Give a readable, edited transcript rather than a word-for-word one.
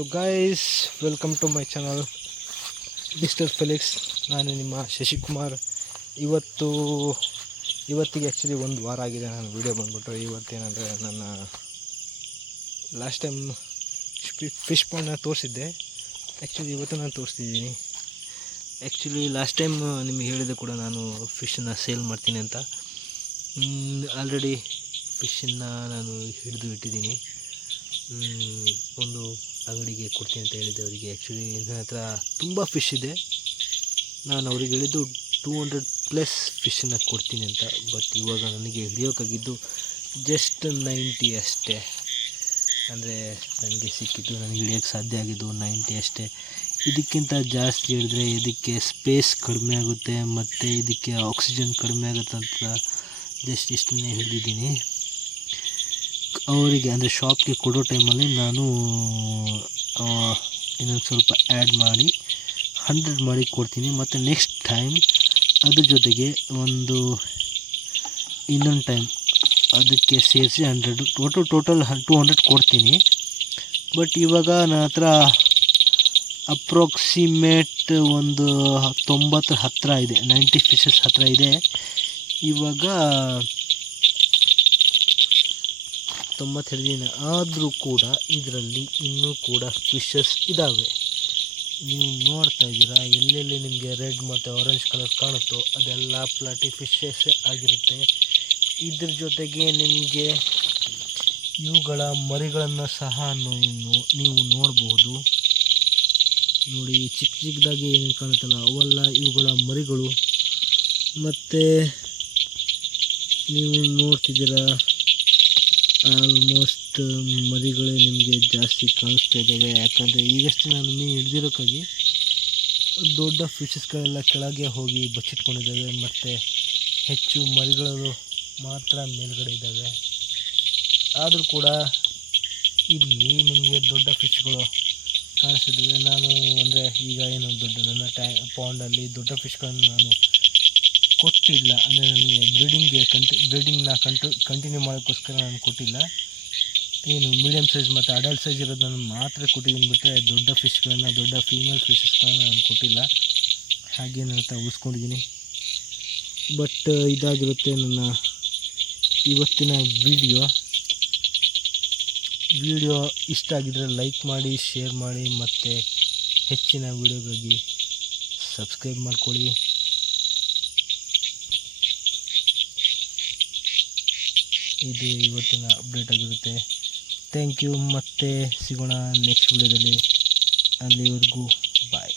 So guys, welcome to my channel mister Felix. ನಾನು ನಿಮ್ಮ ಶಶಿಕುಮಾರ್. ಇವತ್ತಿಗೆ ಆ್ಯಕ್ಚುಲಿ ಒಂದು ವಾರ ಆಗಿದೆ ನಾನು ವೀಡಿಯೋ ಬಂದ್ಬಿಟ್ಟು. ಇವತ್ತೇನೆಂದರೆ ನನ್ನ ಲಾಸ್ಟ್ ಟೈಮ್ ಫಿಶ್ ಪಾಂಡ್ನ ತೋರಿಸಿದ್ದೆ. ಆ್ಯಕ್ಚುಲಿ ಇವತ್ತು ನಾನು ತೋರಿಸ್ತಿದ್ದೀನಿ. ಆ್ಯಕ್ಚುಲಿ ಲಾಸ್ಟ್ ಟೈಮ್ ನಿಮಗೆ ಹೇಳಿದೆ ಕೂಡ ನಾನು ಫಿಶನ್ನು ಸೇಲ್ ಮಾಡ್ತೀನಿ ಅಂತ. ಆಲ್ರೆಡಿ ಫಿಶನ್ನು ನಾನು ಹಿಡಿದು ಇಟ್ಟಿದ್ದೀನಿ. ಒಂದು ಅಂಗಡಿಗೆ ಕೊಡ್ತೀನಿ ಅಂತ ಹೇಳಿದ್ದೆ ಅವರಿಗೆ. ಆ್ಯಕ್ಚುಲಿ ನನ್ನ ಹತ್ರ ತುಂಬ ಫಿಶ್ ಇದೆ. ನಾನು ಅವ್ರಿಗೆ ಹೇಳಿದ್ದು 200+ ಫಿಶನ್ನು ಕೊಡ್ತೀನಿ ಅಂತ. ಬಟ್ ಇವಾಗ ನನಗೆ ಹಿಡಿಯೋಕ್ಕಾಗಿದ್ದು ಜಸ್ಟ್ 90 ಅಷ್ಟೇ. ಅಂದರೆ ನನಗೆ ಸಿಕ್ಕಿದ್ದು, ನನಗೆ ಹಿಡಿಯೋಕ್ಕೆ ಸಾಧ್ಯ ಆಗಿದ್ದು 90 ಅಷ್ಟೇ. ಇದಕ್ಕಿಂತ ಜಾಸ್ತಿ ಹೇಳಿದ್ರೆ ಇದಕ್ಕೆ ಸ್ಪೇಸ್ ಕಡಿಮೆ ಆಗುತ್ತೆ ಮತ್ತು ಇದಕ್ಕೆ ಆಕ್ಸಿಜನ್ ಕಡಿಮೆ ಆಗುತ್ತೆ ಅಂತ ಜಸ್ಟ್ ಇಷ್ಟನ್ನೇ ಹಿಡಿದಿದ್ದೀನಿ. ಅವರಿಗೆ ಅಂದರೆ ಶಾಪ್ಗೆ ಕೊಡೋ ಟೈಮಲ್ಲಿ ನಾನು ಇನ್ನೊಂದು ಸ್ವಲ್ಪ ಆ್ಯಡ್ ಮಾಡಿ 100 ಮಾಡಿ ಕೊಡ್ತೀನಿ. ಮತ್ತು ನೆಕ್ಸ್ಟ್ ಟೈಮ್ ಅದ್ರ ಜೊತೆಗೆ ಇನ್ನೊಂದು ಟೈಮ್ ಅದಕ್ಕೆ ಸೇರಿಸಿ 100 ಟೋಟಲ್ 200 ಕೊಡ್ತೀನಿ. ಬಟ್ ಇವಾಗ ನನ್ನ ಹತ್ರ ಅಪ್ರಾಕ್ಸಿಮೇಟ್ ಒಂದು 90 ಹತ್ತಿರ ಇದೆ, 90 ಫಿಶಸ್ ಹತ್ತಿರ ಇದೆ. ಇವಾಗ 90 ಹಿಡಿದಿದ್ದೀನಿ. ಆದರೂ ಕೂಡ ಇದರಲ್ಲಿ ಇನ್ನೂ ಕೂಡ ಫಿಶಸ್ ಇದ್ದಾವೆ. ನೀವು ನೋಡ್ತಾ ಇದ್ದೀರಾ, ಎಲ್ಲೆಲ್ಲಿ ನಿಮಗೆ ರೆಡ್ ಮತ್ತು ಆರೆಂಜ್ ಕಲರ್ ಕಾಣುತ್ತೋ ಅದೆಲ್ಲ ಪ್ಲಾಟಿ ಫಿಶಸ್ಸೇ ಆಗಿರುತ್ತೆ. ಇದ್ರ ಜೊತೆಗೆ ನಿಮಗೆ ಇವುಗಳ ಮರಿಗಳನ್ನು ಸಹ ನೀವು ನೋಡ್ಬೋದು. ನೋಡಿ, ಚಿಕ್ಕ ಚಿಕ್ಕದಾಗಿ ಏನೇನು ಕಾಣುತ್ತಲ್ಲ ಅವೆಲ್ಲ ಇವುಗಳ ಮರಿಗಳು. ಮತ್ತು ನೀವು ನೋಡ್ತಿದ್ದೀರಾ, ಆಲ್ಮೋಸ್ಟ್ ಮರಿಗಳೇ ನಿಮಗೆ ಜಾಸ್ತಿ ಕಾಣಿಸ್ತಾ ಇದ್ದಾವೆ. ಯಾಕಂದರೆ ಈಗಷ್ಟೇ ನಾನು ಮೀನು ಹಿಡ್ದಿರೋಕ್ಕಾಗಿ ದೊಡ್ಡ ಫಿಶಸ್ಗಳೆಲ್ಲ ಕೆಳಗೆ ಹೋಗಿ ಬಚ್ಚಿಟ್ಕೊಂಡಿದ್ದಾವೆ ಮತ್ತು ಹೆಚ್ಚು ಮರಿಗಳು ಮಾತ್ರ ಮೇಲ್ಗಡೆ ಇದ್ದಾವೆ. ಆದರೂ ಕೂಡ ಇಲ್ಲಿ ನಿಮಗೆ ದೊಡ್ಡ ಫಿಶ್ಗಳು ಕಾಣಿಸ್ತಿದ್ದಾವೆ. ನಾನು ಅಂದರೆ ಈಗ ಏನು ನನ್ನ ಪಾಂಡಲ್ಲಿ ದೊಡ್ಡ ಫಿಶ್ಗಳನ್ನು ನಾನು ಕೊಟ್ಟಿಲ್ಲ. ಅಂದರೆ ನನಗೆ ಬ್ರೀಡಿಂಗ್ನ ಕಂಟಿನ್ಯೂ ಮಾಡೋಕ್ಕೋಸ್ಕರ ನಾನು ಕೊಟ್ಟಿಲ್ಲ. ಏನು ಮೀಡಿಯಮ್ ಸೈಜ್ ಮತ್ತು ಅಡಲ್ಟ್ ಸೈಜ್ ಇರೋದು ನಾನು ಮಾತ್ರ ಕೊಟ್ಟಿದ್ದೀನಿ. ಬಿಟ್ಟರೆ ದೊಡ್ಡ ಫಿಶ್ಗಳನ್ನು, ದೊಡ್ಡ ಫೀಮೇಲ್ ಫಿಶಸ್ಗಳನ್ನು ನಾನು ಕೊಟ್ಟಿಲ್ಲ. ಹಾಗೆ ನನ್ನ ಹತ್ರ ಉಳಿಸ್ಕೊಂಡಿದ್ದೀನಿ. ಬಟ್ ಇದಾಗಿರುತ್ತೆ ನನ್ನ ಇವತ್ತಿನ ವಿಡಿಯೋ. ಇಷ್ಟ ಆಗಿದ್ದರೆ ಲೈಕ್ ಮಾಡಿ, ಶೇರ್ ಮಾಡಿ ಮತ್ತು ಹೆಚ್ಚಿನ ವಿಡಿಯೋಗಾಗಿ ಸಬ್ಸ್ಕ್ರೈಬ್ ಮಾಡ್ಕೊಳ್ಳಿ. ಇದು ಇವತ್ತಿನ ಅಪ್ಡೇಟ್ ಆಗಿರುತ್ತೆ. Thank you. ಮತ್ತೆ ಸಿಗೋಣ ನೆಕ್ಸ್ಟ್ ವಿಡಿಯೋದಲ್ಲಿ. ಅಲ್ಲಿವರೆಗೂ ಬಾಯ್.